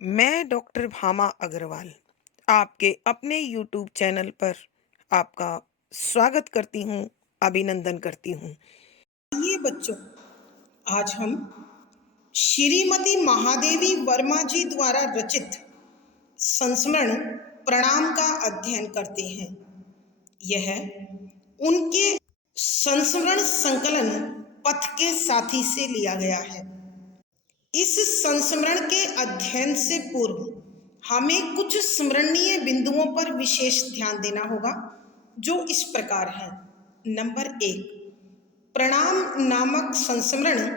मैं डॉक्टर भामा अग्रवाल आपके अपने यूट्यूब चैनल पर आपका स्वागत करती हूँ, अभिनंदन करती हूँ। ये बच्चों, आज हम श्रीमती महादेवी वर्मा जी द्वारा रचित संस्मरण प्रणाम का अध्ययन करते हैं। यह उनके संस्मरण संकलन पथ के साथी से लिया गया है। इस संस्मरण के अध्ययन से पूर्व हमें कुछ स्मरणीय बिंदुओं पर विशेष ध्यान देना होगा, जो इस प्रकार हैं। नंबर 1, प्रणाम नामक संस्मरण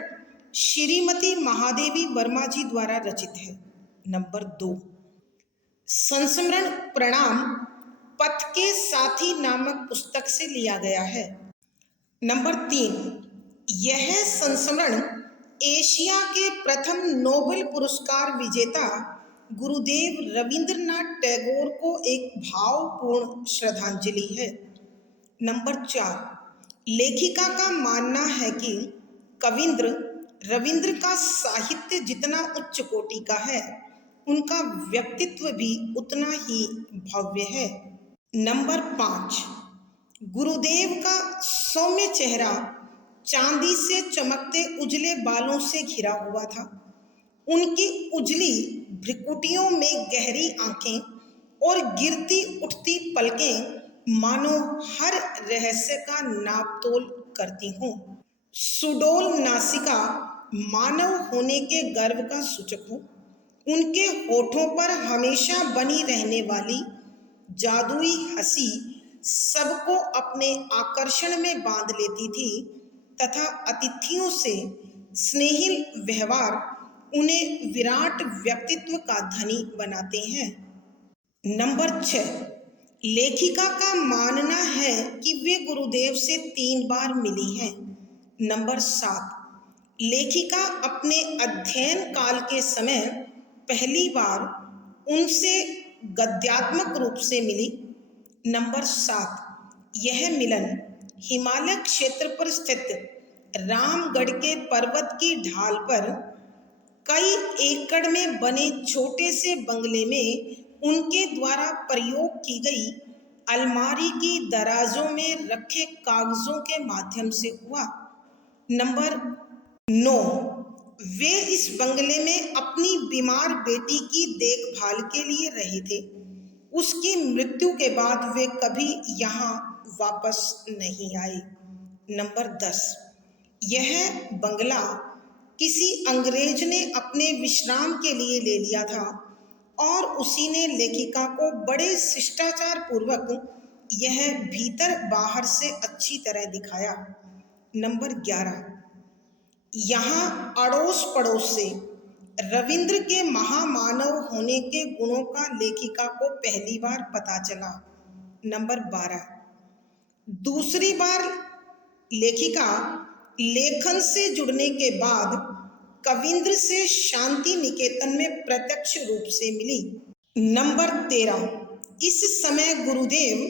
श्रीमती महादेवी वर्मा जी द्वारा रचित है। नंबर 2, संस्मरण प्रणाम पथ के साथी नामक पुस्तक से लिया गया है। नंबर 3, यह संस्मरण एशिया के प्रथम नोबेल पुरस्कार विजेता गुरुदेव रविंद्रनाथ टैगोर को एक भावपूर्ण श्रद्धांजलि है। नंबर 4, लेखिका का मानना है कि कविंद्र रविंद्र का साहित्य जितना उच्च कोटि का है, उनका व्यक्तित्व भी उतना ही भव्य है। नंबर 5, गुरुदेव का सौम्य चेहरा चांदी से चमकते उजले बालों से घिरा हुआ था। उनकी उजली भ्रिकुटियों में गहरी आंखें और गिरती उठती पलकें मानो हर रहस्य का नापतोल करती हों। सुडौल नासिका मानव होने के गर्व का सूचक हो। उनके होठों पर हमेशा बनी रहने वाली जादुई हंसी सबको अपने आकर्षण में बांध लेती थी तथा अतिथियों से स्नेहिल व्यवहार उन्हें विराट व्यक्तित्व का धनी बनाते हैं। नंबर 6, लेखिका का मानना है कि वे गुरुदेव से 3 बार मिली हैं। नंबर 7, लेखिका अपने अध्ययन काल के समय पहली बार उनसे गद्यात्मक रूप से मिली। नंबर 7, यह मिलन हिमालय क्षेत्र पर स्थित रामगढ़ के पर्वत की ढाल पर कई एकड़ में बने छोटे से बंगले में उनके द्वारा प्रयोग की गई अलमारी की दराजों में रखे कागजों के माध्यम से हुआ। नंबर 9, वे इस बंगले में अपनी बीमार बेटी की देखभाल के लिए रहे थे। उसकी मृत्यु के बाद वे कभी यहाँ वापस नहीं आए। नंबर 10, यह बंगला किसी अंग्रेज ने अपने विश्राम के लिए ले लिया था और उसी ने लेखिका को बड़े शिष्टाचार पूर्वक यह भीतर बाहर से अच्छी तरह दिखाया। नंबर 11, यहाँ अड़ोस पड़ोस से रविंद्र के महामानव होने के गुणों का लेखिका को पहली बार पता चला। नंबर 12, दूसरी बार लेखिका लेखन से जुड़ने के बाद कविंद्र से शांति निकेतन में प्रत्यक्ष रूप से मिली। नंबर 13, इस समय गुरुदेव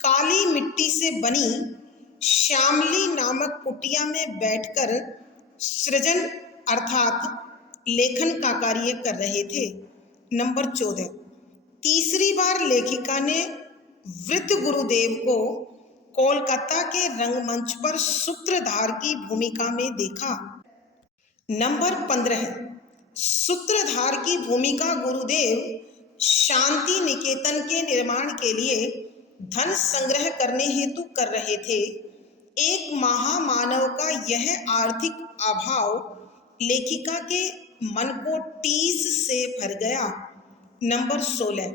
काली मिट्टी से बनी श्यामली नामक कुटिया में बैठकर सृजन अर्थात लेखन का कार्य कर रहे थे। नंबर 14, तीसरी बार लेखिका ने वृद्ध गुरुदेव को कोलकाता के रंगमंच पर सूत्रधार की भूमिका में देखा। नंबर 15, सूत्रधार की भूमिका गुरुदेव शांति निकेतन के निर्माण के लिए धन संग्रह करने हेतु कर रहे थे। एक महामानव का यह आर्थिक अभाव लेखिका के मन को टीस से भर गया। नंबर 16,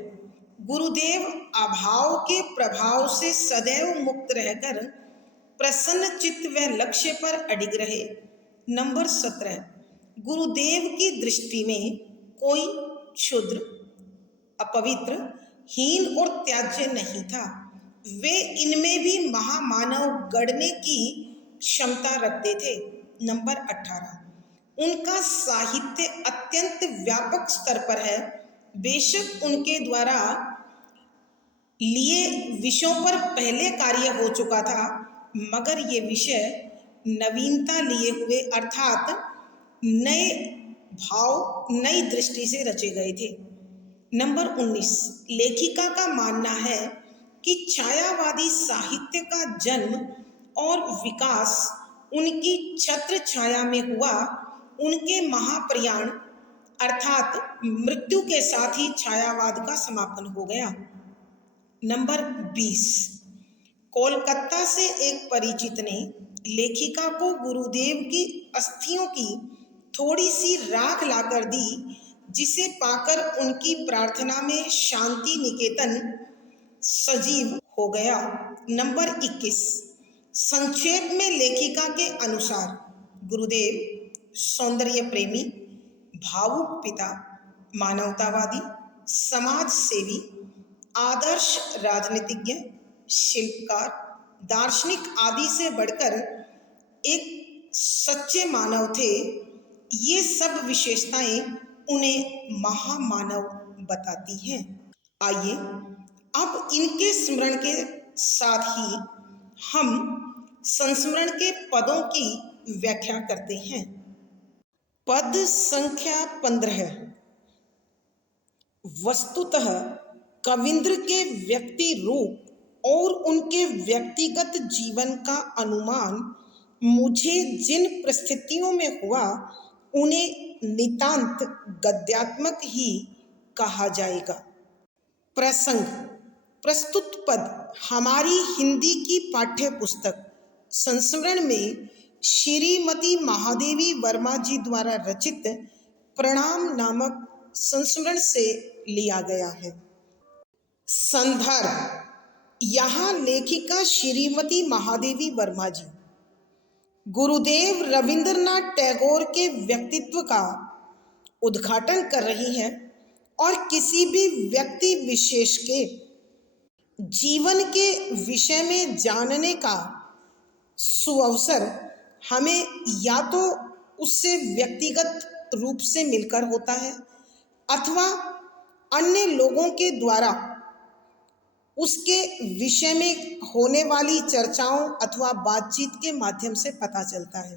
गुरुदेव अभाव के प्रभाव से सदैव मुक्त रहकर प्रसन्न चित्त व लक्ष्य पर अडिग रहे। नंबर 17, गुरुदेव की दृष्टि में कोई क्षुद्र, अपवित्र, हीन और त्याज्य नहीं था। वे इनमें भी महामानव गढ़ने की क्षमता रखते थे। नंबर 18, उनका साहित्य अत्यंत व्यापक स्तर पर है। बेशक उनके द्वारा लिए विषयों पर पहले कार्य हो चुका था, मगर ये विषय नवीनता लिए हुए अर्थात नए भाव नई दृष्टि से रचे गए थे। नंबर 19, लेखिका का मानना है कि छायावादी साहित्य का जन्म और विकास उनकी छत्र छाया में हुआ। उनके महाप्रयाण अर्थात मृत्यु के साथ ही छायावाद का समापन हो गया। नंबर 20, कोलकाता से एक परिचित ने लेखिका को गुरुदेव की अस्थियों की थोड़ी सी राख लाकर दी, जिसे पाकर उनकी प्रार्थना में शांति निकेतन सजीव हो गया। नंबर 21, संक्षेप में लेखिका के अनुसार गुरुदेव सौंदर्य प्रेमी, भावुक पिता, मानवतावादी, समाज सेवी, आदर्श राजनीतिज्ञ, शिल्पकार, दार्शनिक आदि से बढ़कर एक सच्चे मानव थे। ये सब विशेषताएं उन्हें महामानव बताती हैं। आइए अब इनके स्मरण के साथ ही हम संस्मरण के पदों की व्याख्या करते हैं। पद संख्या 15, वस्तुतः कविंद्र के व्यक्ति रूप और उनके व्यक्तिगत जीवन का अनुमान मुझे जिन परिस्थितियों में हुआ उन्हें नितांत गद्यात्मक ही कहा जाएगा। प्रसंग, प्रस्तुत पद हमारी हिंदी की पाठ्य पुस्तक संस्मरण में श्रीमती महादेवी वर्मा जी द्वारा रचित प्रणाम नामक संस्मरण से लिया गया है। संदर्भ, यहाँ लेखिका श्रीमती महादेवी वर्मा जी गुरुदेव रविंद्रनाथ टैगोर के व्यक्तित्व का उद्घाटन कर रही हैं और किसी भी व्यक्ति विशेष के जीवन के विषय में जानने का सुअवसर हमें या तो उससे व्यक्तिगत रूप से मिलकर होता है अथवा अन्य लोगों के द्वारा उसके विषय में होने वाली चर्चाओं अथवा बातचीत के माध्यम से पता चलता है।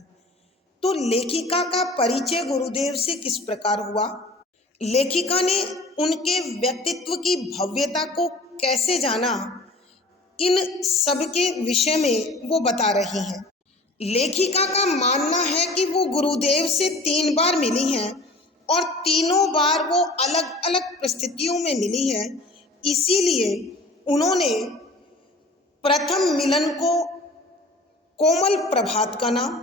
तो लेखिका का परिचय गुरुदेव से किस प्रकार हुआ, लेखिका ने उनके व्यक्तित्व की भव्यता को कैसे जाना, इन सब के विषय में वो बता रही हैं। लेखिका का मानना है कि वो गुरुदेव से 3 बार मिली हैं और तीनों बार वो अलग अलग परिस्थितियों में मिली हैं। इसीलिए उन्होंने प्रथम मिलन को कोमल प्रभात का नाम,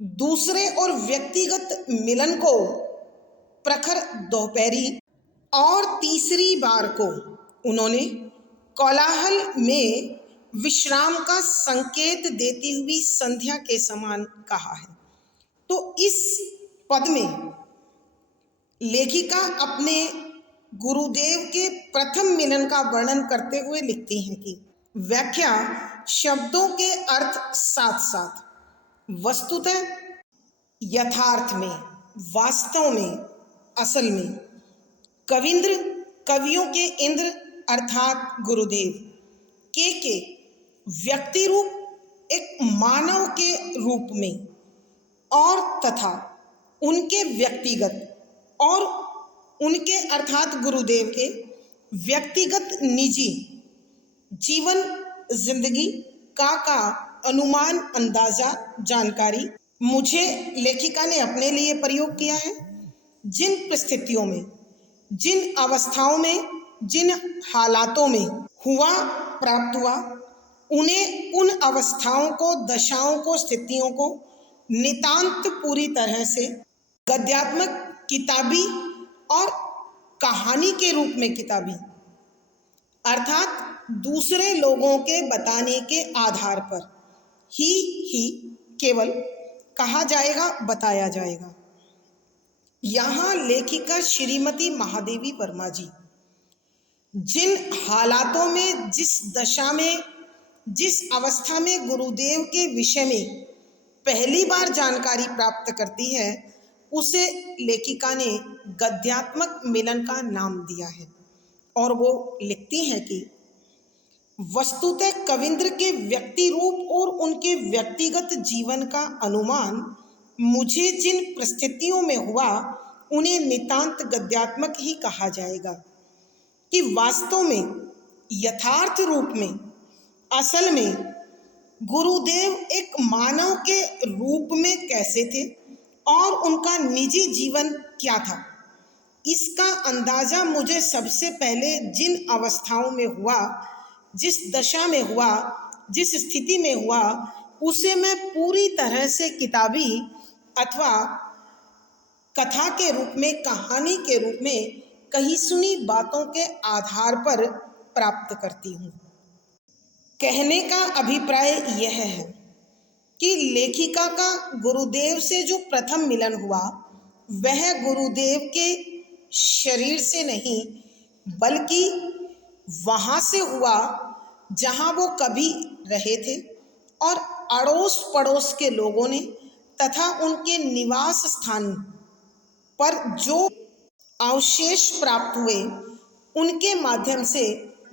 दूसरे और व्यक्तिगत मिलन को प्रखर दोपहरी और तीसरी बार को उन्होंने कोलाहल में विश्राम का संकेत देती हुई संध्या के समान कहा है। तो इस पद में लेखिका अपने गुरुदेव के प्रथम मिलन का वर्णन करते हुए लिखती हैं कि व्याख्या, शब्दों के अर्थ साथ साथ वस्तुतः, यथार्थ में, वास्तव में, असल में, कविंद्र, कवियों के इंद्र अर्थात गुरुदेव के व्यक्ति रूप एक मानव के रूप में और तथा उनके व्यक्तिगत और उनके अर्थात गुरुदेव के व्यक्तिगत निजी जीवन जिंदगी का अनुमान, अंदाजा, जानकारी मुझे लेखिका ने अपने लिए प्रयोग किया है। जिन परिस्थितियों में, जिन अवस्थाओं में, जिन हालातों में हुआ प्राप्त हुआ, उन्हें उन अवस्थाओं को, दशाओं को, स्थितियों को नितांत पूरी तरह से गद्यात्मक, किताबी और कहानी के रूप में किताबी अर्थात दूसरे लोगों के बताने के आधार पर ही केवल कहा जाएगा, बताया जाएगा। यहाँ लेखिका श्रीमती महादेवी वर्मा जी जिन हालातों में, जिस दशा में, जिस अवस्था में गुरुदेव के विषय में पहली बार जानकारी प्राप्त करती है, उसे लेखिका ने गद्यात्मक मिलन का नाम दिया है। और वो लिखती हैं कि वस्तुतः कविंद्र के व्यक्ति रूप और उनके व्यक्तिगत जीवन का अनुमान मुझे जिन परिस्थितियों में हुआ उन्हें नितांत गद्यात्मक ही कहा जाएगा कि वास्तव में, यथार्थ रूप में, असल में गुरुदेव एक मानव के रूप में कैसे थे और उनका निजी जीवन क्या था, इसका अंदाजा मुझे सबसे पहले जिन अवस्थाओं में हुआ, जिस दशा में हुआ, जिस स्थिति में हुआ, उसे मैं पूरी तरह से किताबी अथवा कथा के रूप में, कहानी के रूप में, कही सुनी बातों के आधार पर प्राप्त करती हूँ। कहने का अभिप्राय यह है कि लेखिका का गुरुदेव से जो प्रथम मिलन हुआ वह गुरुदेव के शरीर से नहीं बल्कि वहाँ से हुआ जहाँ वो कभी रहे थे और अड़ोस पड़ोस के लोगों ने तथा उनके निवास स्थान पर जो अवशेष प्राप्त हुए उनके माध्यम से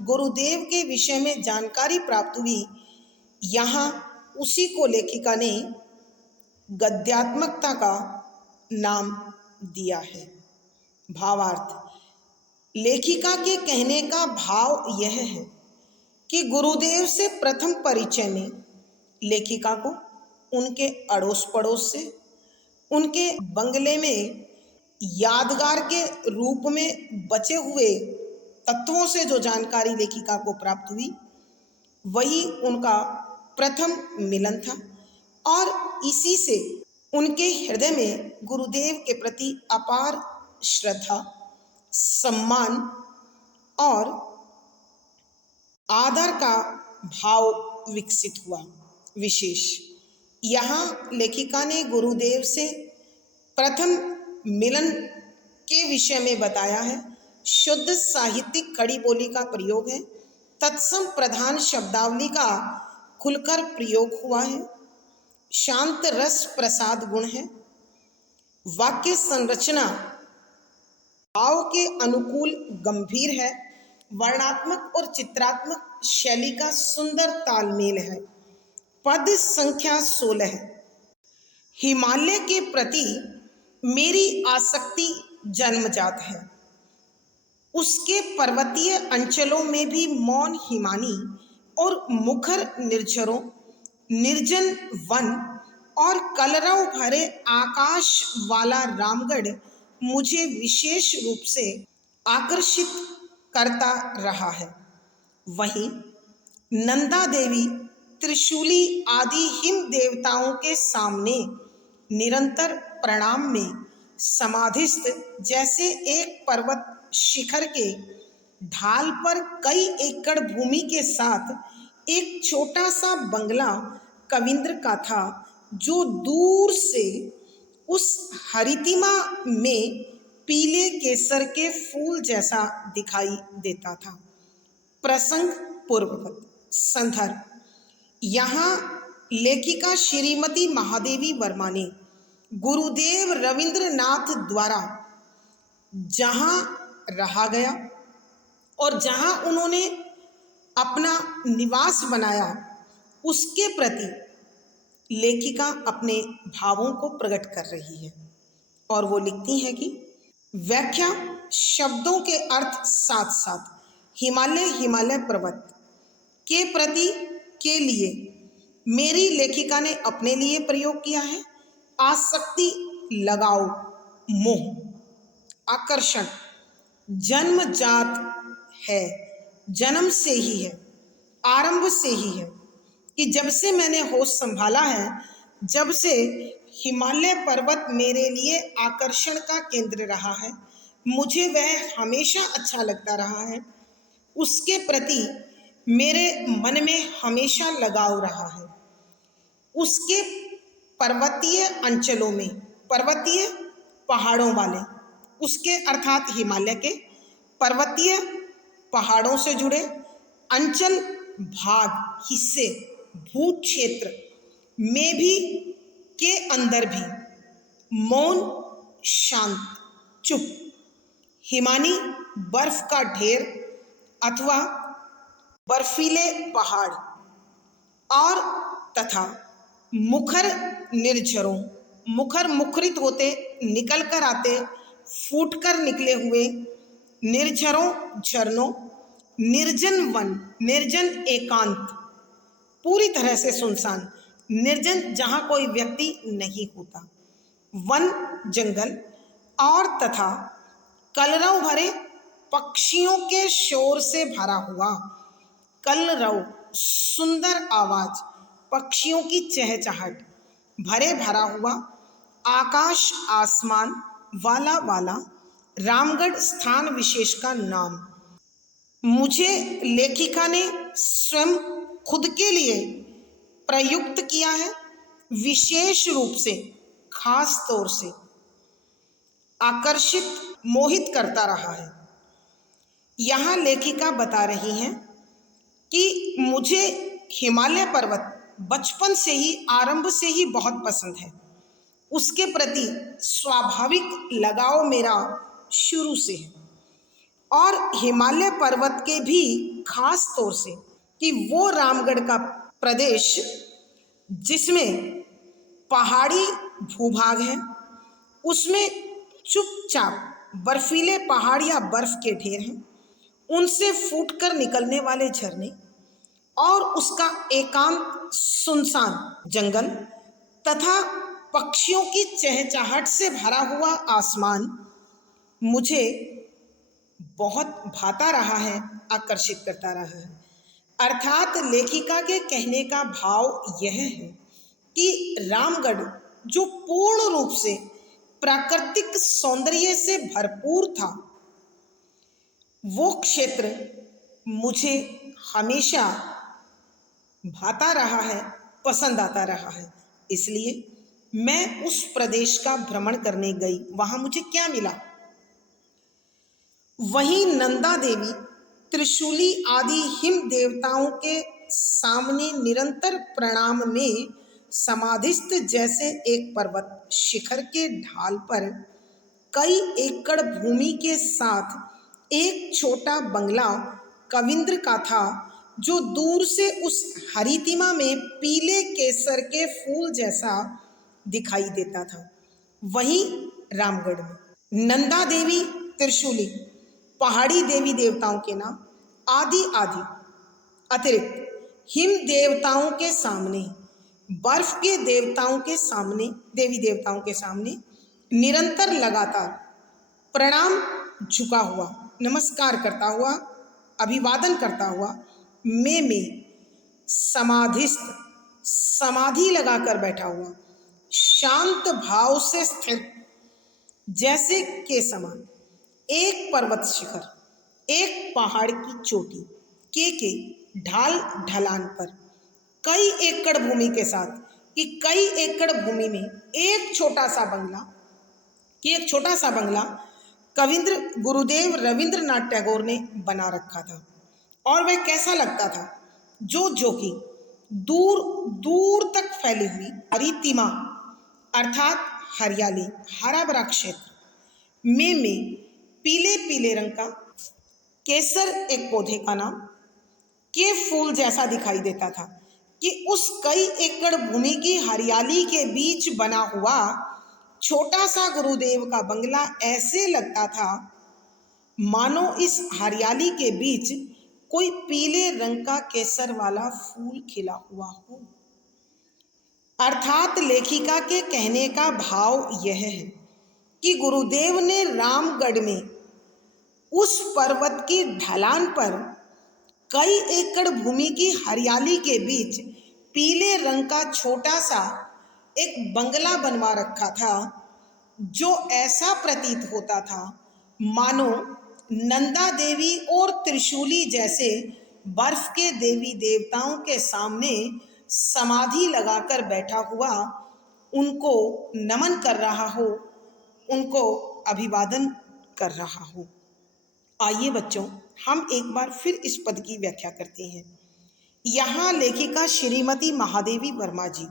गुरुदेव के विषय में जानकारी प्राप्त हुई। यहाँ उसी को लेखिका ने गद्यात्मकता का नाम दिया है। भावार्थ, लेखिका के कहने का भाव यह है कि गुरुदेव से प्रथम परिचय में लेखिका को उनके अड़ोस पड़ोस से, उनके बंगले में यादगार के रूप में बचे हुए तत्वों से जो जानकारी लेखिका को प्राप्त हुई वही उनका प्रथम मिलन था और इसी से उनके हृदय में गुरुदेव के प्रति अपार श्रद्धा, सम्मान और आदर का भाव विकसित हुआ। विशेष यहाँ लेखिका ने गुरुदेव से प्रथम मिलन के विषय में बताया है। शुद्ध साहित्यिक खड़ी बोली का प्रयोग है, तत्सम प्रधान शब्दावली का खुलकर प्रयोग हुआ है, शांत रस प्रसाद गुण है, वाक्य संरचना भाव के अनुकूल गंभीर है, वर्णात्मक और चित्रात्मक शैली का सुंदर तालमेल है। पद संख्या 16 है। हिमालय के प्रति मेरी आसक्ति जन्मजात है। उसके पर्वतीय अंचलों में भी मौन हिमानी और मुखर निर्झरों, निर्जन वन और कलरव भरे आकाश वाला रामगढ़ मुझे विशेष रूप से आकर्षित करता रहा है। वहीं नंदा देवी, त्रिशूली आदि हिम देवताओं के सामने निरंतर प्रणाम में समाधिस्थ जैसे एक पर्वत शिखर के ढाल पर कई एकड़ भूमि के साथ एक छोटा सा बंगला कविंद्र का था जो दूर से उस हरितिमा में पीले केसर के फूल जैसा दिखाई देता था। प्रसंग पूर्ववत। संदर्भ, यहाँ लेखिका श्रीमती महादेवी वर्मा ने गुरुदेव रविंद्रनाथ द्वारा जहाँ रहा गया और जहाँ उन्होंने अपना निवास बनाया उसके प्रति लेखिका अपने भावों को प्रकट कर रही है और वो लिखती है कि व्याख्या शब्दों के अर्थ साथ साथ हिमालय, हिमालय पर्वत के प्रति के लिए मेरी लेखिका ने अपने लिए प्रयोग किया है। आसक्ति, लगाव, मोह, आकर्षण जन्मजात है, जन्म से ही है, आरंभ से ही है कि जब से मैंने होश संभाला है, जब से हिमालय पर्वत मेरे लिए आकर्षण का केंद्र रहा है, मुझे वह हमेशा अच्छा लगता रहा है, उसके प्रति मेरे मन में हमेशा लगाव रहा है। उसके पर्वतीय अंचलों में, पर्वतीय पहाड़ों वाले, उसके अर्थात हिमालय के पर्वतीय पहाड़ों से जुड़े अंचल, भाग, हिस्से, भू क्षेत्र में भी के अंदर भी मौन, शांत, चुप, हिमानी बर्फ का ढेर अथवा बर्फीले पहाड़ और तथा मुखर निर्झरों मुखर मुखरित होते, निकल कर आते, फूट कर निकले हुए, निर्झरों झरनों, निर्जन वन, निर्जन एकांत, पूरी तरह से सुनसान, निर्जन जहाँ कोई व्यक्ति नहीं होता, वन जंगल, और तथा कलरव भरे पक्षियों के शोर से भरा हुआ, कलरव सुंदर आवाज, पक्षियों की चहचहाट, भरे भरा हुआ आकाश आसमान वाला वाला रामगढ़ स्थान विशेष का नाम मुझे लेखिका ने स्वयं खुद के लिए प्रयुक्त किया है, विशेष रूप से, खास तौर से आकर्षित, मोहित करता रहा है। यहाँ लेखिका बता रही हैं कि मुझे हिमालय पर्वत बचपन से ही, आरंभ से ही बहुत पसंद है। उसके प्रति स्वाभाविक लगाव मेरा शुरू से है, और हिमालय पर्वत के भी खास तौर से कि वो रामगढ़ का प्रदेश जिसमें पहाड़ी भूभाग है, उसमें चुपचाप बर्फीले पहाड़ या बर्फ के ढेर हैं, उनसे फूटकर निकलने वाले झरने, और उसका एकांत सुनसान जंगल तथा पक्षियों की चहचहाट से भरा हुआ आसमान मुझे बहुत भाता रहा है, आकर्षित करता रहा है। अर्थात लेखिका के कहने का भाव यह है कि रामगढ़ जो पूर्ण रूप से प्राकृतिक सौंदर्य से भरपूर था, वो क्षेत्र मुझे हमेशा भाता रहा है, पसंद आता रहा है। इसलिए मैं उस प्रदेश का भ्रमण करने गई। वहां मुझे क्या मिला? वहीं नंदा देवी, त्रिशूली आदि हिम देवताओं के सामने निरंतर प्रणाम में समाधिस्थ जैसे एक पर्वत शिखर के ढाल पर कई एकड़ भूमि के साथ एक छोटा बंगला कविंद्र का था, जो दूर से उस हरितिमा में पीले केसर के फूल जैसा दिखाई देता था। वहीं रामगढ़ में नंदा देवी, त्रिशूली, पहाड़ी देवी देवताओं के नाम, आदि आदि अतिरिक्त हिम देवताओं के सामने, बर्फ के देवताओं के सामने, देवी देवताओं के सामने निरंतर लगातार प्रणाम, झुका हुआ, नमस्कार करता हुआ, अभिवादन करता हुआ में समाधिस्थ, समाधि लगाकर बैठा हुआ, शांत भाव से स्थिर जैसे के समान एक पर्वत शिखर, एक पहाड़ की चोटी के ढाल ढलान पर कई एकड़ भूमि के साथ, कि कई एकड़ भूमि में एक छोटा सा बंगला, कि एक छोटा सा बंगला कविंद्र गुरुदेव रविंद्रनाथ टैगोर ने बना रखा था। और वह कैसा लगता था? जो कि दूर दूर तक फैली हुई हरितिमा अर्थात हरियाली, हरा भरा क्षेत्र में पीले पीले रंग का केसर, एक पौधे का नाम, के फूल जैसा दिखाई देता था, कि उस कई एकड़ भूमि की हरियाली के बीच बना हुआ छोटा सा गुरुदेव का बंगला ऐसे लगता था मानो इस हरियाली के बीच कोई पीले रंग का केसर वाला फूल खिला हुआ हो। अर्थात लेखिका के कहने का भाव यह है कि गुरुदेव ने रामगढ़ में उस पर्वत की ढलान पर कई एकड़ भूमि की हरियाली के बीच पीले रंग का छोटा सा एक बंगला बनवा रखा था, जो ऐसा प्रतीत होता था मानो नंदा देवी और त्रिशूली जैसे बर्फ के देवी देवताओं के सामने समाधि लगाकर बैठा हुआ उनको नमन कर रहा हो, उनको अभिवादन कर रहा हो। आइए बच्चों, हम एक बार फिर इस पद की व्याख्या करते हैं। यहाँ लेखिका श्रीमती महादेवी वर्मा जी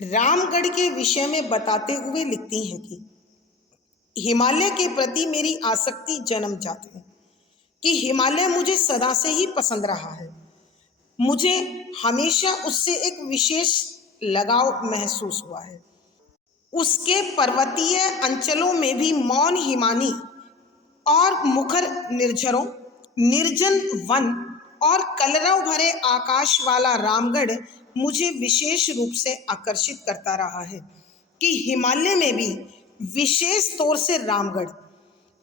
रामगढ़ के विषय में बताते हुए लिखती हैं कि हिमालय के प्रति मेरी आसक्ति जन्मजात है, कि हिमालय मुझे सदा से ही पसंद रहा है। मुझे हमेशा उससे एक विशेष लगाव महसूस हुआ है। उसके पर्वतीय अंचलों में भी मौन हिमानी और मुखर निर्झरों, निर्जन वन और कलरव भरे आकाश वाला रामगढ़ मुझे विशेष रूप से आकर्षित करता रहा है कि हिमालय में भी विशेष तौर से रामगढ़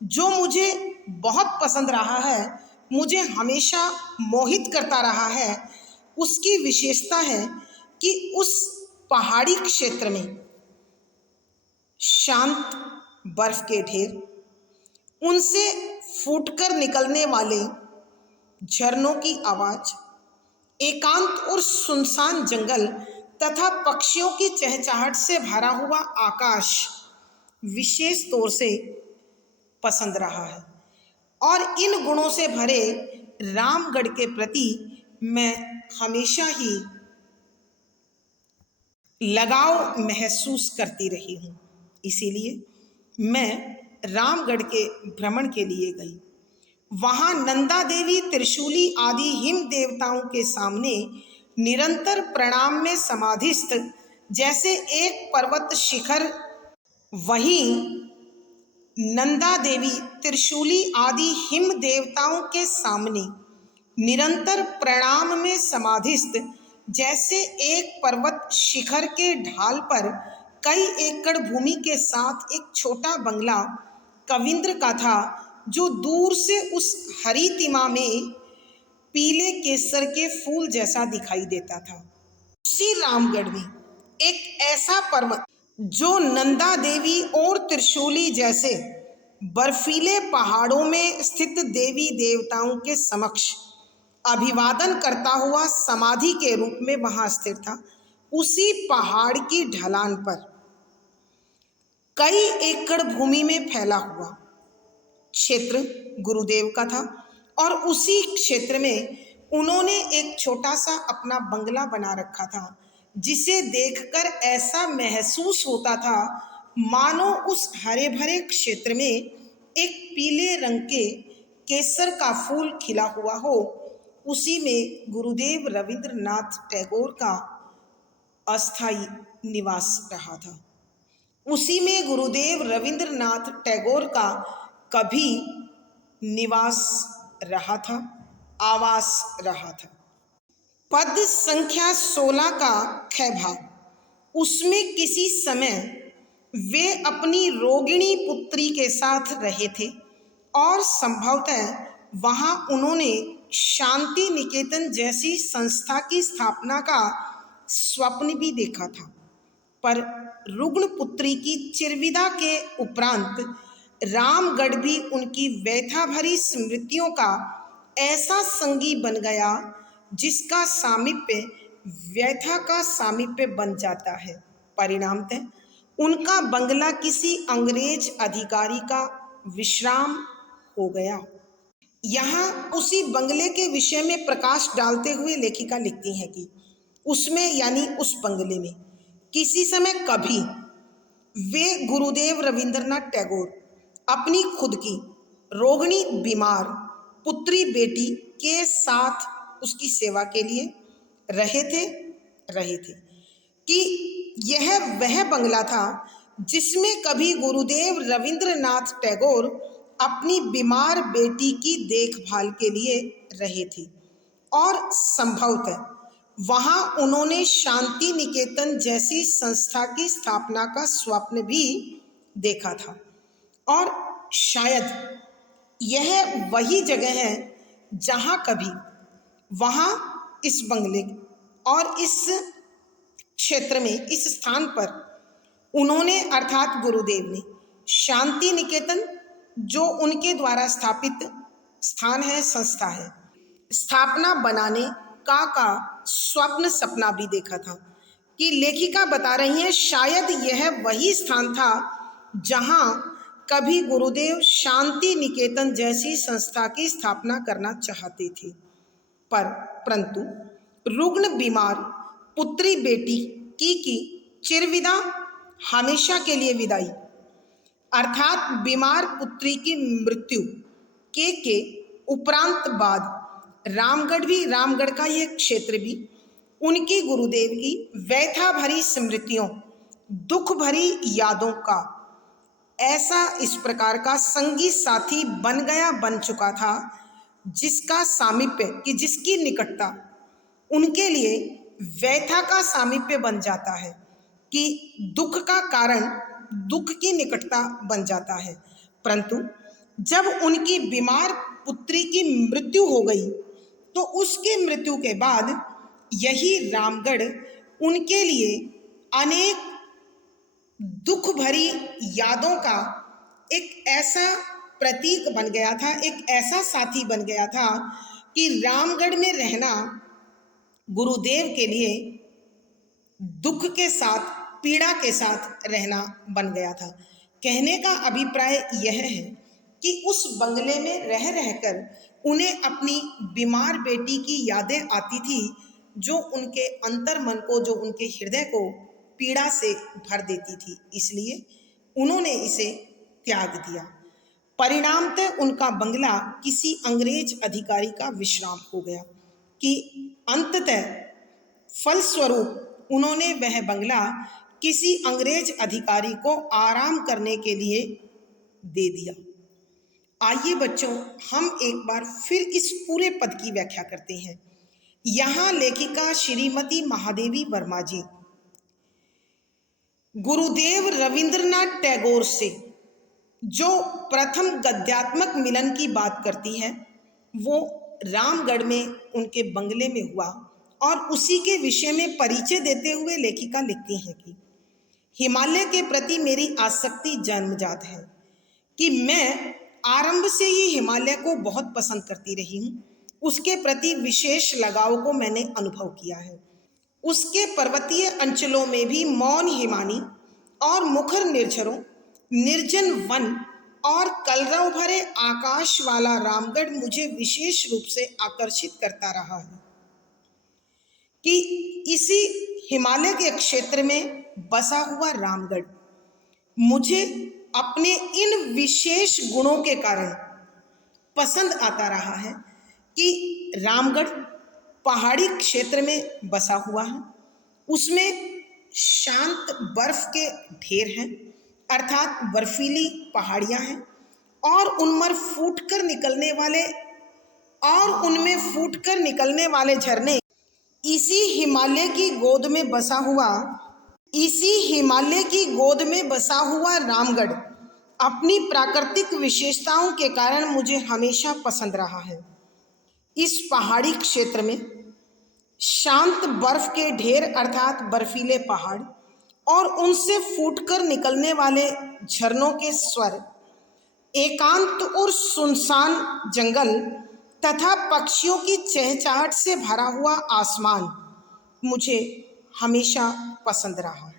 जो मुझे बहुत पसंद रहा है, मुझे हमेशा मोहित करता रहा है। उसकी विशेषता है कि उस पहाड़ी क्षेत्र में शांत बर्फ के ढेर, उनसे फूटकर निकलने वाले झरनों की आवाज, एकांत और सुनसान जंगल तथा पक्षियों की चहचहाहट से भरा हुआ आकाश विशेष तौर से पसंद रहा है। और इन गुणों से भरे रामगढ़ के प्रति मैं हमेशा ही लगाव महसूस करती रही हूँ। इसीलिए मैं रामगढ़ के भ्रमण के लिए गई। वहाँ नंदा देवी, त्रिशूली आदि हिम देवताओं के सामने निरंतर प्रणाम में समाधिस्थ जैसे एक पर्वत शिखर, वहीं नंदा देवी, त्रिशूली आदि हिम देवताओं के सामने निरंतर प्रणाम में समाधिस्थ जैसे एक पर्वत शिखर के ढाल पर कई एकड़ भूमि के साथ एक छोटा बंगला कविंद्र का था, जो दूर से उस हरी तिमा में पीले केसर के फूल जैसा दिखाई देता था। उसी रामगढ़ में एक ऐसा पर्वत जो नंदा देवी और त्रिशूली जैसे बर्फीले पहाड़ों में स्थित देवी देवताओं के समक्ष अभिवादन करता हुआ समाधि के रूप में वहां स्थिर था। उसी पहाड़ की ढलान पर कई एकड़ भूमि में फैला हुआ क्षेत्र गुरुदेव का था और उसी क्षेत्र में उन्होंने एक छोटा सा अपना बंगला बना रखा था, जिसे देखकर ऐसा महसूस होता था मानो उस हरे भरे क्षेत्र में एक पीले रंग के केसर का फूल खिला हुआ हो। उसी में गुरुदेव रविंद्रनाथ टैगोर का अस्थायी निवास रहा था। उसी में गुरुदेव रविंद्रनाथ टैगोर का कभी निवास रहा था, आवास रहा था। पद संख्या 16 का ख भाग, उसमें किसी समय वे अपनी रोगिणी पुत्री के साथ रहे थे और संभवतः वहां उन्होंने शांति निकेतन जैसी संस्था की स्थापना का स्वप्न भी देखा था। पर रुग्ण पुत्री की चिरविदा के उपरांत रामगढ़ भी उनकी व्यथा भरी स्मृतियों का ऐसा संगी बन गया जिसका सामीप्य व्यथा का सामीप्य बन जाता है। परिणामतः उनका बंगला किसी अंग्रेज अधिकारी का विश्राम हो गया। यहाँ उसी बंगले के विषय में प्रकाश डालते हुए लेखिका लिखती हैं कि उसमें यानी उस बंगले में किसी समय कभी वे गुरुदेव रविंद्रनाथ टैगोर अपनी खुद की रोगिणी बीमार पुत्री बेटी के साथ उसकी सेवा के लिए रहे थे कि यह वह बंगला था जिसमें कभी गुरुदेव रविंद्रनाथ टैगोर अपनी बीमार बेटी की देखभाल के लिए रहे थे और संभवतः वहां उन्होंने शांति निकेतन जैसी संस्था की स्थापना का स्वप्न भी देखा था। और शायद यह वही जगह है जहां कभी वहां इस बंगले और इस क्षेत्र में, इस स्थान पर उन्होंने अर्थात गुरुदेव ने शांति निकेतन, जो उनके द्वारा स्थापित स्थान है, संस्था है, स्थापना बनाने का स्वप्न सपना भी देखा था। कि लेखिका बता रही हैं शायद यह वही स्थान था जहां कभी गुरुदेव शांति निकेतन जैसी संस्था की स्थापना करना चाहते थे, परंतु रुग्ण बीमार पुत्री बेटी की चिरविदा, हमेशा के लिए विदाई, अर्थात बीमार पुत्री की मृत्यु के उपरांत बाद रामगढ़ का यह क्षेत्र भी उनकी गुरुदेव की व्यथा भरी स्मृतियों दुख भरी यादों का ऐसा इस प्रकार का संगी साथी बन चुका था, जिसका सामीप्य कि जिसकी निकटता उनके लिए व्यथा का सामीप्य बन जाता है, कि दुख का कारण दुख की निकटता बन जाता है। परंतु जब उनकी बीमार पुत्री की मृत्यु हो गई, तो उसकी मृत्यु के बाद यही रामगढ़ उनके लिए अनेक दुख भरी यादों का एक ऐसा प्रतीक बन गया था, एक ऐसा साथी बन गया था कि रामगढ़ में रहना गुरुदेव के लिए दुख के साथ, पीड़ा के साथ रहना बन गया था। कहने का अभिप्राय यह है कि उस बंगले में रह रहकर उन्हें अपनी बीमार बेटी की यादें आती थी, जो उनके अंतर्मन को, जो उनके हृदय को पीड़ा से भर देती थी। इसलिए उन्होंने इसे त्याग दिया। परिणामतः उनका बंगला किसी अंग्रेज अधिकारी का विश्राम हो गया, कि अंततः फलस्वरूप उन्होंने वह बंगला किसी अंग्रेज अधिकारी को आराम करने के लिए दे दिया। आइए बच्चों, हम एक बार फिर इस पूरे पद की व्याख्या करते हैं। यहाँ लेखिका श्रीमती महादेवी वर्मा जी गुरुदेव रविंद्रनाथ टैगोर से जो प्रथम गद्यात्मक मिलन की बात करती है, वो रामगढ़ में उनके बंगले में हुआ, और उसी के विषय में परिचय देते हुए लेखिका लिखती हैं कि हिमालय के प्रति मेरी आसक्ति जन्मजात है, कि मैं आरंभ से ही हिमालय को बहुत पसंद करती रही हूँ। उसके प्रति विशेष लगाव को मैंने अनुभव किया है। उसके पर्वतीय अंचलों में भी मौन हिमानी और मुखर निर्झरों, निर्जन वन और कलरव भरे आकाश वाला रामगढ़ मुझे विशेष रूप से आकर्षित करता रहा है, कि इसी हिमालय के क्षेत्र में बसा हुआ रामगढ़ मुझे अपने इन विशेष गुणों के कारण पसंद आता रहा है, कि रामगढ़ पहाड़ी क्षेत्र में बसा हुआ है, उसमें शांत बर्फ के ढेर हैं, अर्थात बर्फीली पहाड़ियां हैं, और उनमें फूटकर निकलने वाले झरने इसी हिमालय की गोद में बसा हुआ रामगढ़ अपनी प्राकृतिक विशेषताओं के कारण मुझे हमेशा पसंद रहा है। इस पहाड़ी क्षेत्र में शांत बर्फ के ढेर अर्थात बर्फीले पहाड़ और उनसे फूटकर निकलने वाले झरनों के स्वर, एकांत और सुनसान जंगल तथा पक्षियों की चहचहाट से भरा हुआ आसमान मुझे हमेशा पसंद रहा है।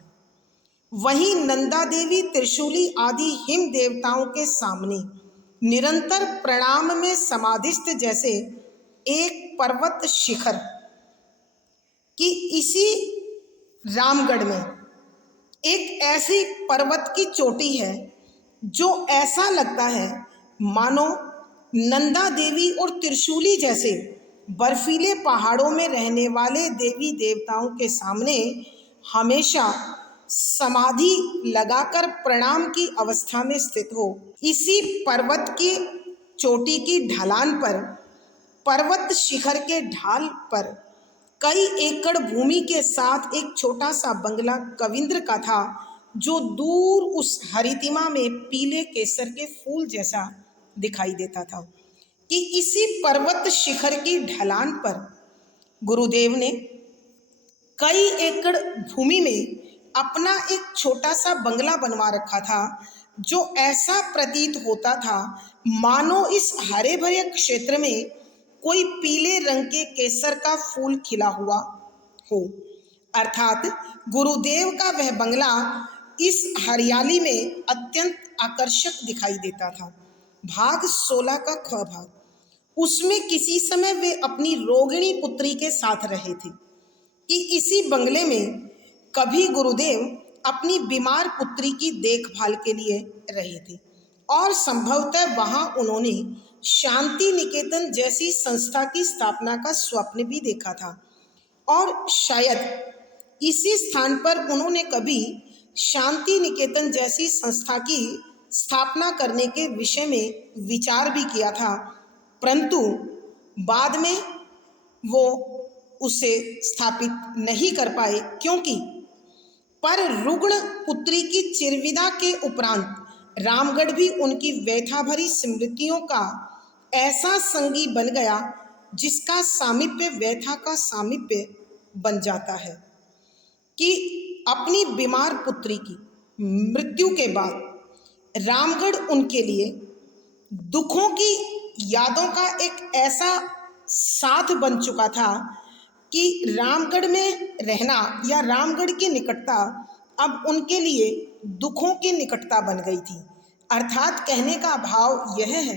वहीं नंदा देवी, त्रिशूली आदि हिम देवताओं के सामने निरंतर प्रणाम में समाधिस्थ जैसे एक पर्वत शिखर, कि इसी रामगढ़ में एक ऐसी पर्वत की चोटी है जो ऐसा लगता है मानो नंदा देवी और त्रिशूली जैसे बर्फीले पहाड़ों में रहने वाले देवी देवताओं के सामने हमेशा समाधि लगाकर प्रणाम की अवस्था में स्थित हो। इसी पर्वत की चोटी की ढलान पर, पर्वत शिखर के ढाल पर कई एकड़ भूमि के साथ एक छोटा सा बंगला कविंद्र का था, जो दूर उस हरितिमा में पीले केसर के फूल जैसा दिखाई देता था। कि इसी पर्वत शिखर की ढलान पर गुरुदेव ने कई एकड़ भूमि में अपना एक छोटा सा बंगला बनवा रखा था, जो ऐसा प्रतीत होता था मानो इस हरे भरे क्षेत्र में कोई पीले रंग के केसर का फूल खिला हुआ हो। अर्थात गुरुदेव का वह बंगला इस हरियाली में अत्यंत आकर्षक दिखाई देता था। भाग 16 का ख भाग, उसमें किसी समय वे अपनी रोगिणी पुत्री के साथ रहे थे, कि इसी बंगले में कभी गुरुदेव अपनी बीमार पुत्री की देखभाल के लिए रहे थे, और संभवतः वहां उन्होंने शांति निकेतन जैसी संस्था की स्थापना का स्वप्न भी देखा था, और शायद इसी स्थान पर उन्होंने कभी शांति निकेतन जैसी संस्था की स्थापना करने के विषय में विचार भी किया था, परंतु बाद में वो उसे स्थापित नहीं कर पाए, क्योंकि पर रुग्ण पुत्री की चिरविदा के उपरांत रामगढ़ भी उनकी व्यथा भरी स्मृतियों का ऐसा संगी बन गया जिसका सामीप्य व्यथा का सामीप्य बन जाता है, कि अपनी बीमार पुत्री की मृत्यु के बाद रामगढ़ उनके लिए दुखों की यादों का एक ऐसा साथ बन चुका था कि रामगढ़ में रहना या रामगढ़ की निकटता अब उनके लिए दुखों की निकटता बन गई थी। अर्थात कहने का भाव यह है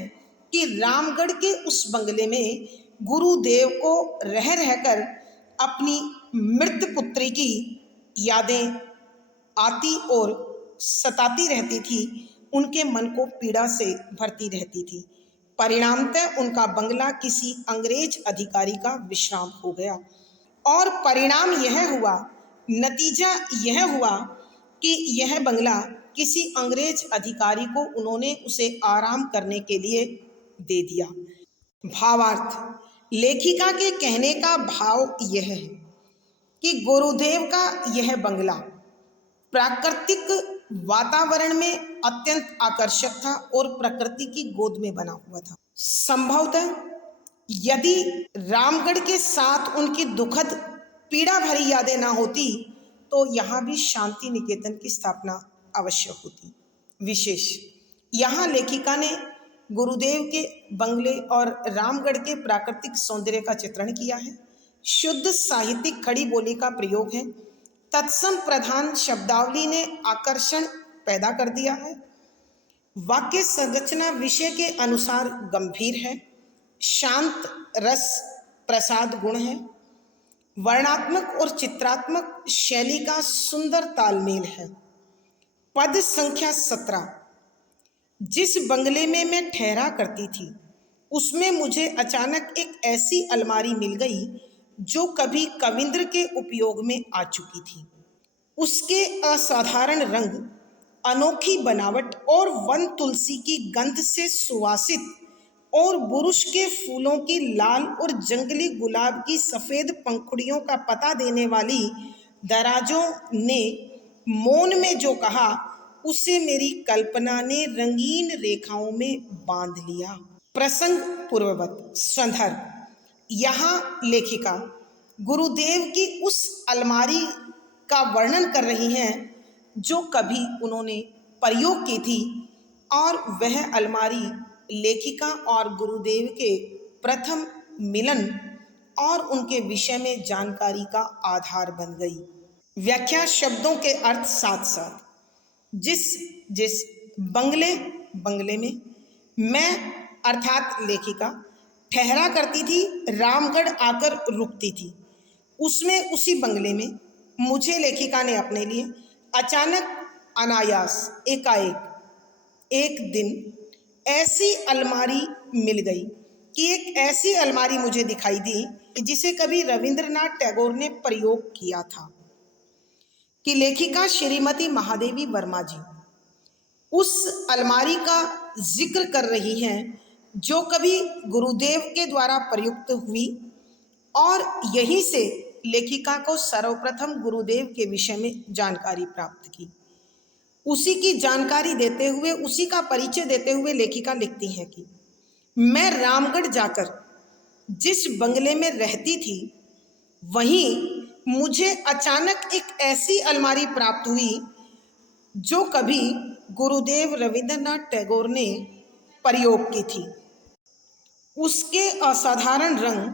कि रामगढ़ के उस बंगले में गुरुदेव को रह रहकर अपनी मृत पुत्री की यादें आती और सताती रहती थी, उनके मन को पीड़ा से भरती रहती थी। परिणामतः उनका बंगला किसी अंग्रेज अधिकारी का विश्राम हो गया और परिणाम यह हुआ, नतीजा यह हुआ कि यह बंगला किसी अंग्रेज अधिकारी को उन्होंने उसे आराम करने के लिए दे दिया। भावार्थ, लेखिका के कहने का भाव यह है कि गुरुदेव का यह बंगला प्राकृतिक वातावरण में अत्यंत आकर्षक था और प्रकृति की गोद में बना हुआ था। संभवतः यदि रामगढ़ के साथ उनकी दुखद पीड़ा भरी यादें ना होती तो यहाँ भी शांति निकेतन की स्थापना अवश्य होती। विशेष यहाँ लेखिका ने गुरुदेव के बंगले और रामगढ़ के प्राकृतिक सौंदर्य का चित्रण किया है। शुद्ध साहित्यिक खड़ी बोली का प्रयोग है। तत्सम प्रधान शब्दावली ने आकर्षण पैदा कर दिया है। वाक्य संरचना विषय के अनुसार गंभीर है। शांत रस प्रसाद गुण है। वर्णात्मक और चित्रात्मक शैली का सुंदर तालमेल है। पद संख्या 17। जिस बंगले में मैं ठहरा करती थी उसमें मुझे अचानक एक ऐसी अलमारी मिल गई जो कभी कविंद्र के उपयोग में आ चुकी थी। उसके असाधारण रंग, अनोखी बनावट और वन तुलसी की गंध से सुवासित और बुरुश के फूलों की लाल और जंगली गुलाब की सफ़ेद पंखुड़ियों का पता देने वाली दराजों ने मौन में जो कहा उसे मेरी कल्पना ने रंगीन रेखाओं में बांध लिया। प्रसंग पूर्ववत संदर्भ। यहाँ लेखिका गुरुदेव की उस अलमारी का वर्णन कर रही हैं जो कभी उन्होंने प्रयोग की थी, और वह अलमारी लेखिका और गुरुदेव के प्रथम मिलन और उनके विषय में जानकारी का आधार बन गई। व्याख्या शब्दों के अर्थ साथ साथ। जिस जिस बंगले में मैं अर्थात लेखिका ठहरा करती थी, रामगढ़ आकर रुकती थी, उसमें उसी बंगले में मुझे लेखिका ने अपने लिए अचानक अनायास एकाएक एक दिन ऐसी अलमारी मिल गई कि एक ऐसी अलमारी मुझे दिखाई दी जिसे कभी रविंद्रनाथ टैगोर ने प्रयोग किया था, कि लेखिका श्रीमती महादेवी वर्मा जी उस अलमारी का जिक्र कर रही हैं जो कभी गुरुदेव के द्वारा प्रयुक्त हुई, और यहीं से लेखिका को सर्वप्रथम गुरुदेव के विषय में जानकारी प्राप्त की। उसी की जानकारी देते हुए, उसी का परिचय देते हुए लेखिका लिखती हैं कि मैं रामगढ़ जाकर जिस बंगले में रहती थी वहीं मुझे अचानक एक ऐसी अलमारी प्राप्त हुई जो कभी गुरुदेव रविंद्रनाथ टैगोर ने प्रयोग की थी। उसके असाधारण रंग,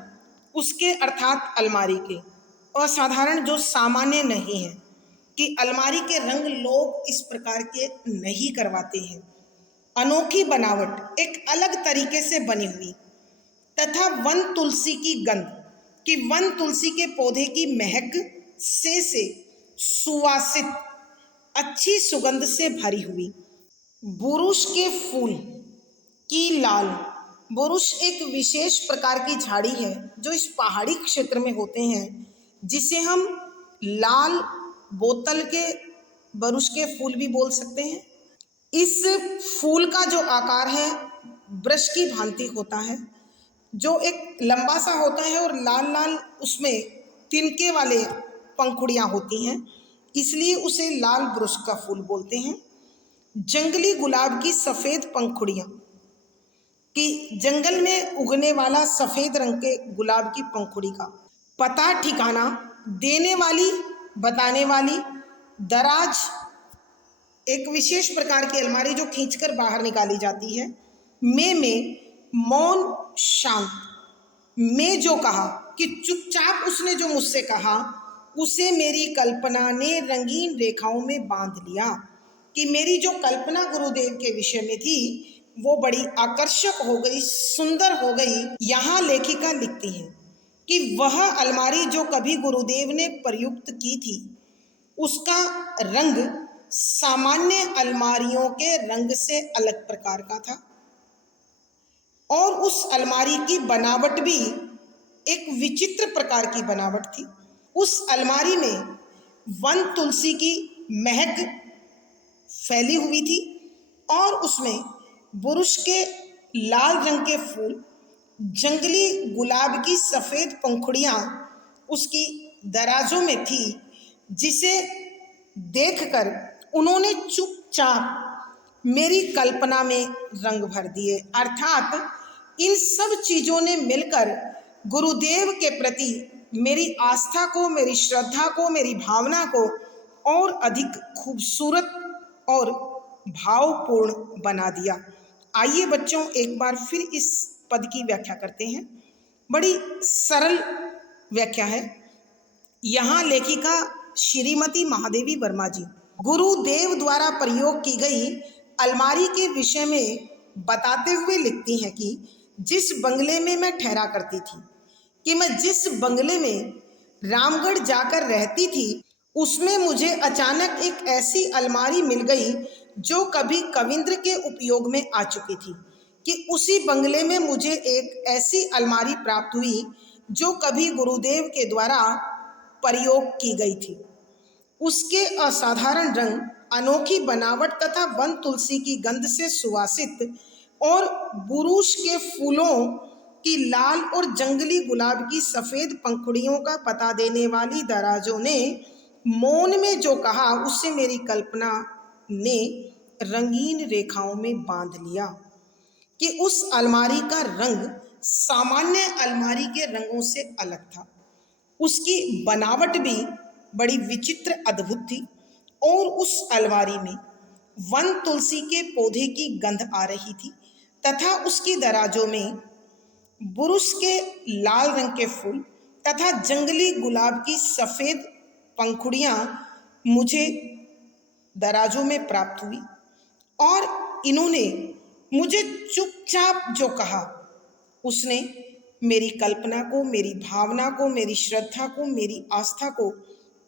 उसके अर्थात अलमारी के असाधारण, जो सामान्य नहीं है, कि अलमारी के रंग लोग इस प्रकार के नहीं करवाते हैं। अनोखी बनावट, एक अलग तरीके से बनी हुई, तथा वन तुलसी की गंध, कि वन तुलसी के पौधे की महक से सुवासित अच्छी सुगंध से भरी हुई। बुरुश के फूल की लाल, बुरुश एक विशेष प्रकार की झाड़ी है जो इस पहाड़ी क्षेत्र में होते हैं, जिसे हम लाल बोतल के बुरुश के फूल भी बोल सकते हैं। इस फूल का जो आकार है वृक्ष की भांति होता है, जो एक लंबा सा होता है और लाल लाल उसमें तिनके वाले पंखुड़ियाँ होती हैं, इसलिए उसे लाल वृक्ष का फूल बोलते हैं। जंगली गुलाब की सफ़ेद पंखुड़ियाँ, कि जंगल में उगने वाला सफ़ेद रंग के गुलाब की पंखुड़ी का पता ठिकाना देने वाली, बताने वाली दराज, एक विशेष प्रकार की अलमारी जो खींचकर बाहर निकाली जाती है। में मौन शांत, मैं जो कहा कि चुपचाप उसने जो मुझसे कहा, उसे मेरी कल्पना ने रंगीन रेखाओं में बांध लिया। कि मेरी जो कल्पना गुरुदेव के विषय में थी वो बड़ी आकर्षक हो गई, सुंदर हो गई। यहाँ लेखिका लिखती हैं कि वह अलमारी जो कभी गुरुदेव ने प्रयुक्त की थी, उसका रंग सामान्य अलमारियों के रंग से अलग प्रकार का था, और उस अलमारी की बनावट भी एक विचित्र प्रकार की बनावट थी। उस अलमारी में वन तुलसी की महक फैली हुई थी, और उसमें बुरुश के लाल रंग के फूल, जंगली गुलाब की सफ़ेद पंखुड़ियाँ उसकी दराजों में थी, जिसे देखकर उन्होंने चुपचाप मेरी कल्पना में रंग भर दिए। अर्थात इन सब चीज़ों ने मिलकर गुरुदेव के प्रति मेरी आस्था को, मेरी श्रद्धा को, मेरी भावना को और अधिक खूबसूरत और भावपूर्ण बना दिया। आइए बच्चों, एक बार फिर इस पद की व्याख्या करते हैं। बड़ी सरल व्याख्या है। यहाँ लेखिका श्रीमती महादेवी वर्मा जी गुरुदेव द्वारा प्रयोग की गई अलमारी के विषय में बताते हुए लिखती हैं कि जिस बंगले में मैं ठहरा करती थी, कि मैं जिस बंगले में रामगढ़ जाकर रहती थी, उसमें मुझे अचानक एक ऐसी अलमारी मिल गई जो कभी कविंद्र के उपयोग में आ चुकी थी। कि उसी बंगले में मुझे एक ऐसी अलमारी प्राप्त हुई जो कभी गुरुदेव के द्वारा प्रयोग की गई थी। उसके असाधारण रंग, अनोखी बनावट तथा वन तुलसी की गंध से सुवासित और बुरुश के फूलों की लाल और जंगली गुलाब की सफ़ेद पंखुड़ियों का पता देने वाली दराजों ने मौन में जो कहा, उससे मेरी कल्पना ने रंगीन रेखाओं में बांध लिया। कि उस अलमारी का रंग सामान्य अलमारी के रंगों से अलग था। उसकी बनावट भी बड़ी विचित्र, अद्भुत थी, और उस अलमारी में वन तुलसी के पौधे की गंध आ रही थी तथा उसकी दराजों में बुरुश के लाल रंग के फूल तथा जंगली गुलाब की सफ़ेद पंखुड़ियाँ मुझे दराजों में प्राप्त हुई, और इन्होंने मुझे चुपचाप जो कहा, उसने मेरी कल्पना को, मेरी भावना को, मेरी श्रद्धा को, मेरी आस्था को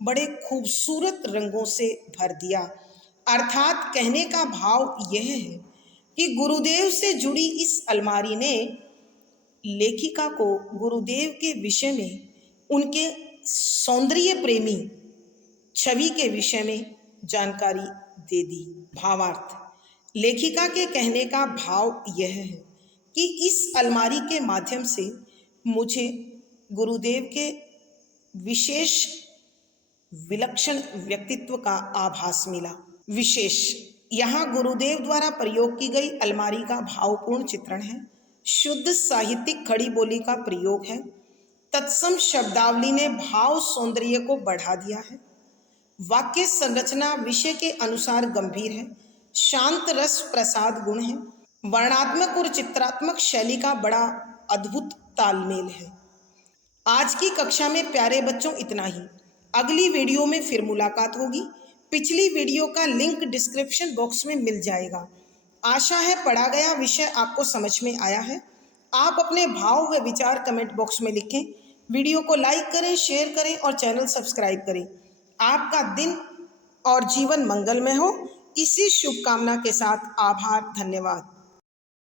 बड़े खूबसूरत रंगों से भर दिया। अर्थात कहने का भाव यह है कि गुरुदेव से जुड़ी इस अलमारी ने लेखिका को गुरुदेव के विषय में, उनके सौंदर्य प्रेमी छवि के विषय में जानकारी दे दी। भावार्थ, लेखिका के कहने का भाव यह है कि इस अलमारी के माध्यम से मुझे गुरुदेव के विशेष विलक्षण व्यक्तित्व का आभास मिला। विशेष, यहाँ गुरुदेव द्वारा प्रयोग की गई अलमारी का भावपूर्ण चित्रण है। शुद्ध साहित्यिक खड़ी बोली का प्रयोग है। तत्सम शब्दावली ने भाव सौंदर्य को बढ़ा दिया है। वाक्य संरचना विषय के अनुसार गंभीर है। शांत रस प्रसाद गुण है। वर्णात्मक और चित्रात्मक शैली का बड़ा अद्भुत तालमेल है। आज की कक्षा में प्यारे बच्चों इतना ही। अगली वीडियो में फिर मुलाकात होगी। पिछली वीडियो का लिंक डिस्क्रिप्शन बॉक्स में मिल जाएगा। आशा है पढ़ा गया विषय आपको समझ में आया है। आप अपने भाव व विचार कमेंट बॉक्स में लिखें। वीडियो को लाइक करें, शेयर करें और चैनल सब्सक्राइब करें। आपका दिन और जीवन मंगलमय हो, इसी शुभकामना के साथ आभार, धन्यवाद।